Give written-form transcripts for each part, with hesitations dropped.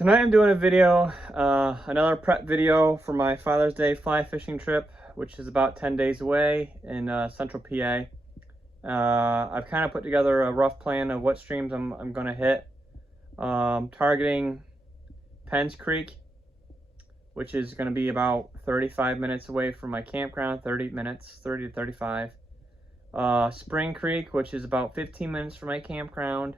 Tonight I'm doing a video, another prep video for my Father's Day fly fishing trip, which is about 10 days away in central PA. I've kind of put together a rough plan of what streams I'm going to hit. Targeting Penns Creek, which is going to be about 35 minutes away from my campground, 30 to 35. Spring Creek, which is about 15 minutes from my campground.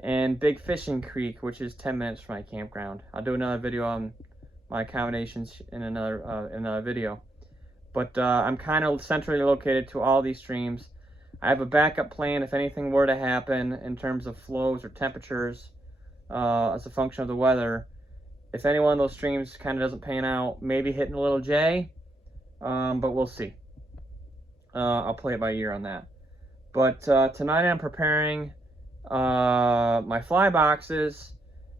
And Big Fishing Creek, which is 10 minutes from my campground. I'll do another video on my accommodations in another video. But I'm kind of centrally located to all these streams. I have a backup plan if anything were to happen in terms of flows or temperatures as a function of the weather. If any one of those streams kind of doesn't pan out, maybe hitting a little J, but we'll see. I'll play it by ear on that. But tonight I'm preparing my fly boxes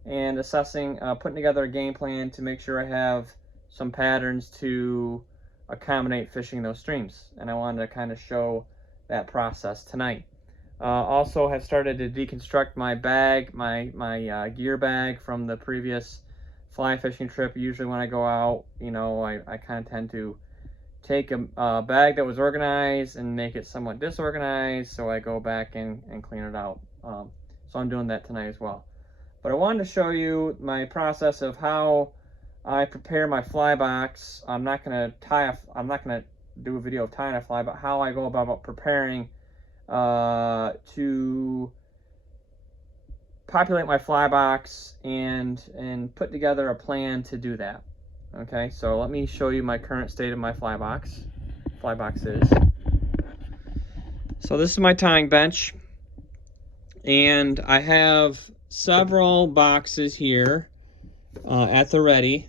and assessing, putting together a game plan to make sure I have some patterns to accommodate fishing those streams, and I wanted to kind of show that process tonight. Also have started to deconstruct my bag, my gear bag from the previous fly fishing trip. Usually when I go out, you know, I kind of tend to take a bag that was organized and make it somewhat disorganized, so I go back and clean it out. So I'm doing that tonight as well. But I wanted to show you my process of how I prepare my fly box. I'm not gonna do a video of tying a fly, but how I go about preparing to populate my fly box and put together a plan to do that. Okay, so let me show you my current state of my fly box. So this is my tying bench, and I have several boxes here at the ready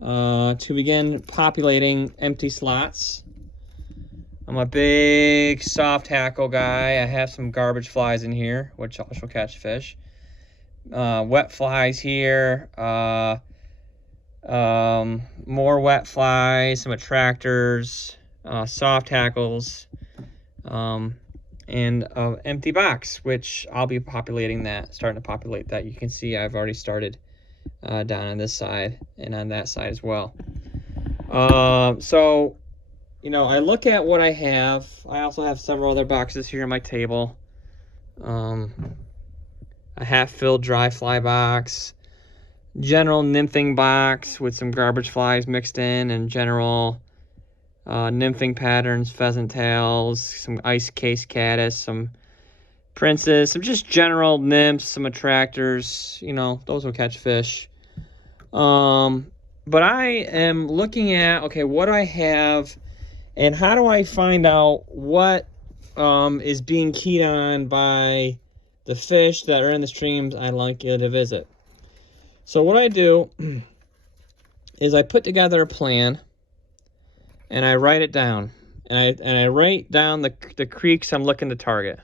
to begin populating empty slots. I'm a big soft tackle guy. I have some garbage flies in here, which also catch fish. Wet flies here. More wet flies, some attractors, soft tackles, and an empty box, which I'll be populating that, starting to populate that. You can see I've already started down on this side and on that side as well. So, you know, I look at what I have. I also have several other boxes here on my table. A half-filled dry fly box, general nymphing box with some garbage flies mixed in, and general nymphing patterns, pheasant tails, some ice case caddis, some princes, some just general nymphs, some attractors. You know, those will catch fish. But I am looking at, okay, what do I have, and how do I find out what is being keyed on by the fish that are in the streams I'd like you to visit. So what I do is I put together a plan, and I write it down, and I write down the creeks I'm looking to target.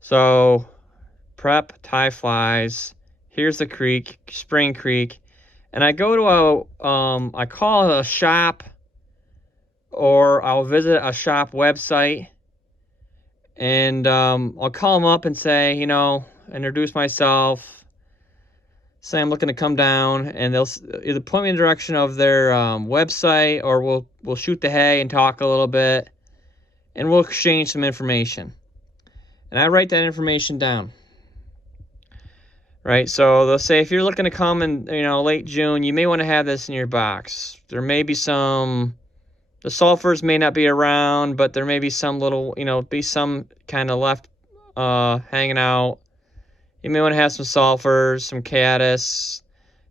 So prep, tie flies, here's the creek, Spring Creek, and I go to I call it a shop, or I'll visit a shop website, and I'll call them up and say, you know, introduce myself, say I'm looking to come down, and they'll either point me in the direction of their website, or we'll shoot the hay and talk a little bit, and we'll exchange some information. And I write that information down. Right, so they'll say if you're looking to come in, you know, late June, you may want to have this in your box. There may be the sulfurs may not be around, but there may be some little, you know, be some kind of left hanging out. You may want to have some sulfurs, some caddis,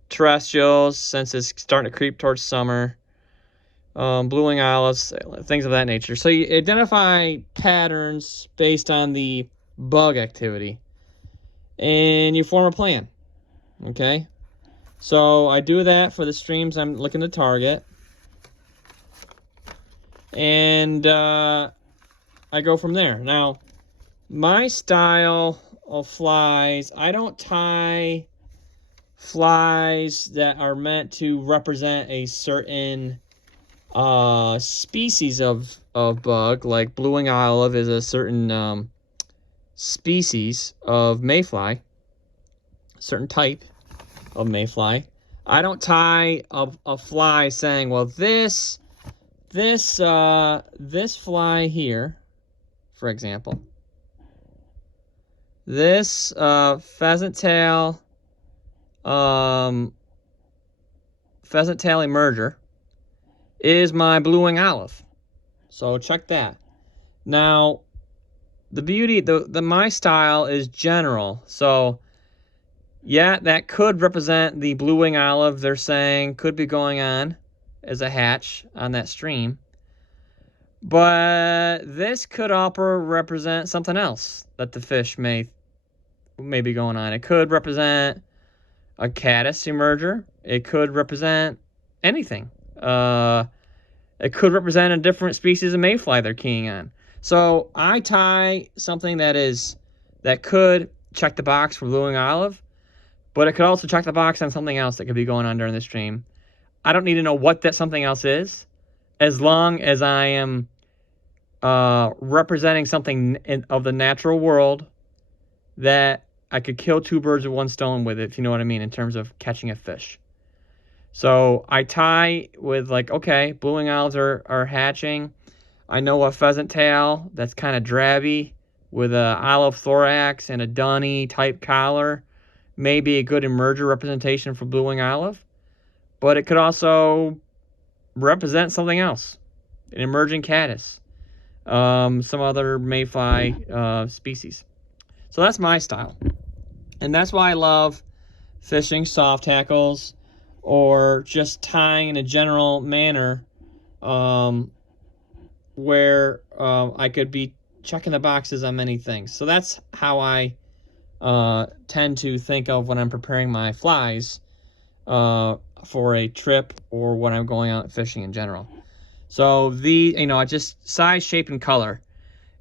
terrestrials, since it's starting to creep towards summer, blue-wing olives, things of that nature. So you identify patterns based on the bug activity, and you form a plan, okay? So I do that for the streams I'm looking to target, and I go from there. Now, my style of flies, I don't tie flies that are meant to represent a certain species of bug, like blue-wing olive is a certain species of mayfly, certain type. of mayfly. I don't tie a fly saying, well, this fly here, for example, this pheasant tail emerger is my blue-wing olive. So check that. Now, the beauty, my style is general. So yeah, that could represent the blue-wing olive they're saying could be going on as a hatch on that stream. But this could also represent something else that the fish may be going on. It could represent a caddis emerger. It could represent anything. It could represent a different species of mayfly they're keying on. So I tie something that could check the box for blue-wing olive, but it could also check the box on something else that could be going on during the stream. I don't need to know what that something else is, as long as I am representing something of the natural world that I could kill two birds with one stone with, if you know what I mean, in terms of catching a fish. So I tie with, like, okay, blue-wing olives are hatching. I know a pheasant tail that's kind of drabby with a olive thorax and a dunny type collar may be a good emerger representation for blue-wing olive, but it could also represent something else, an emerging caddis, some other mayfly species. So that's my style, and that's why I love fishing soft tackles or just tying in a general manner, where I could be checking the boxes on many things. So that's how I tend to think of when I'm preparing my flies for a trip or when I'm going out fishing in general. So just size, shape, and color.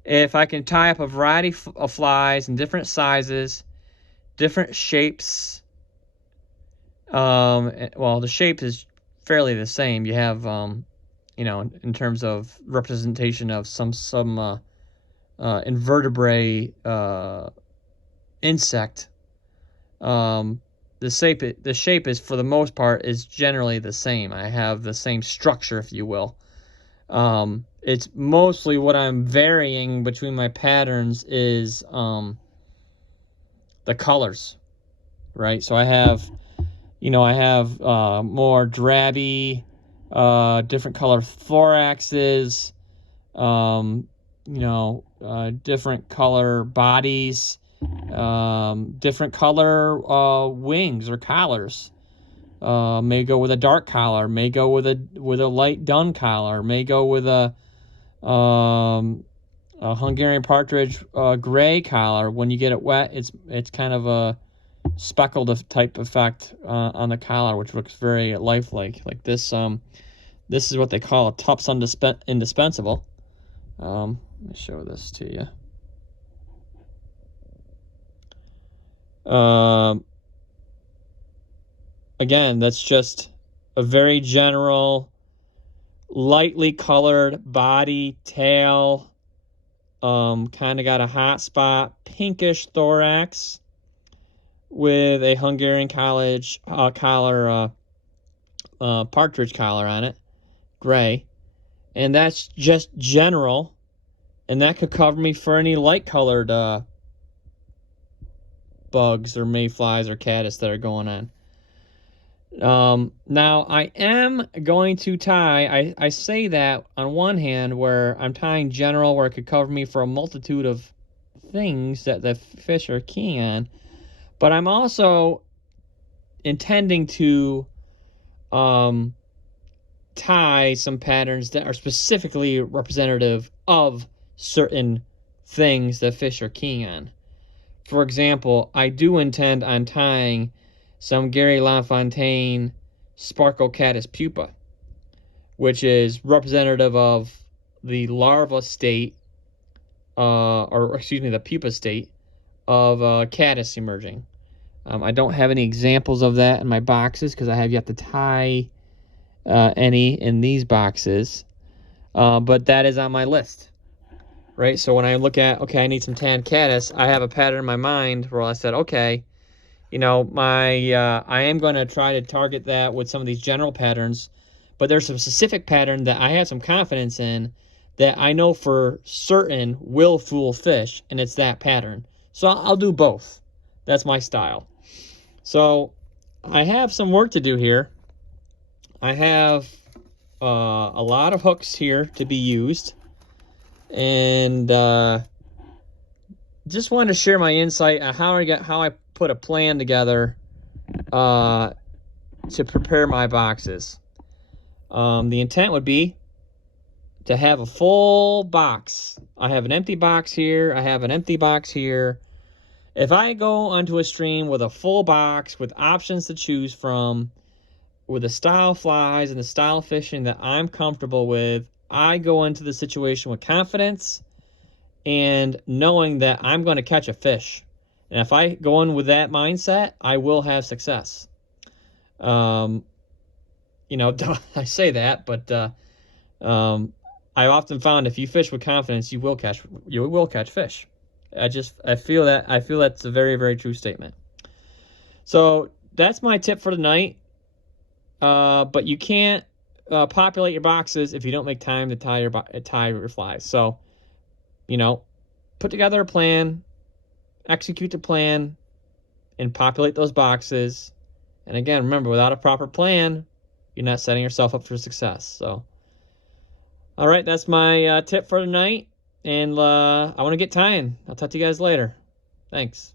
If I can tie up a variety of flies in different sizes, different shapes, well, the shape is fairly the same. You have in terms of representation of some invertebrate insect, the shape is, for the most part, is generally the same. I have the same structure, if you will. It's mostly what I'm varying between my patterns is the colors, right? So I have more drabby, different color thoraxes, different color bodies, different color wings or collars. May go with a dark collar, may go with a light dun collar, may go with a Hungarian partridge gray collar. When you get it wet, it's kind of a speckled type effect on the collar, which looks very lifelike. Like this. This is what they call a Tupps indispensable. Let me show this to you. Again, that's just a very general, lightly colored body, tail, kind of got a hot spot, pinkish thorax with a Hungarian partridge collar on it, gray. And that's just general, and that could cover me for any light colored bugs or mayflies or caddis that are going on. Now I am going to tie, I say that on one hand where I'm tying general, where it could cover me for a multitude of things that the fish are keying on, but I'm also intending to tie some patterns that are specifically representative of certain things that fish are keying on. For example, I do intend on tying some Gary LaFontaine Sparkle Caddis pupa, which is representative of the larva state, the pupa state of caddis emerging. I don't have any examples of that in my boxes because I have yet to tie any in these boxes, but that is on my list, right? So when I look at, okay, I need some tan caddis, I have a pattern in my mind where I said, okay, you know, I am going to try to target that with some of these general patterns, but there's some specific pattern that I have some confidence in that I know for certain will fool fish, and it's that pattern. So I'll do both. That's my style. So I have some work to do here. I have a lot of hooks here to be used, and just wanted to share my insight on how I put a plan together to prepare my boxes. The intent would be to have a full box. I have an empty box here. I have an empty box here. If I go onto a stream with a full box with options to choose from, with the style flies and the style fishing that I'm comfortable with, I go into the situation with confidence and knowing that I'm going to catch a fish. And if I go in with that mindset, I will have success. You know, I say that, but I often found if you fish with confidence, you will catch fish. I feel that's a very, very true statement. So that's my tip for tonight. But you can't populate your boxes if you don't make time to tie your flies. So, you know, put together a plan, execute the plan, and populate those boxes. And again, remember, without a proper plan, you're not setting yourself up for success. So, all right, that's my tip for tonight. And I want to get tying. I'll talk to you guys later. Thanks.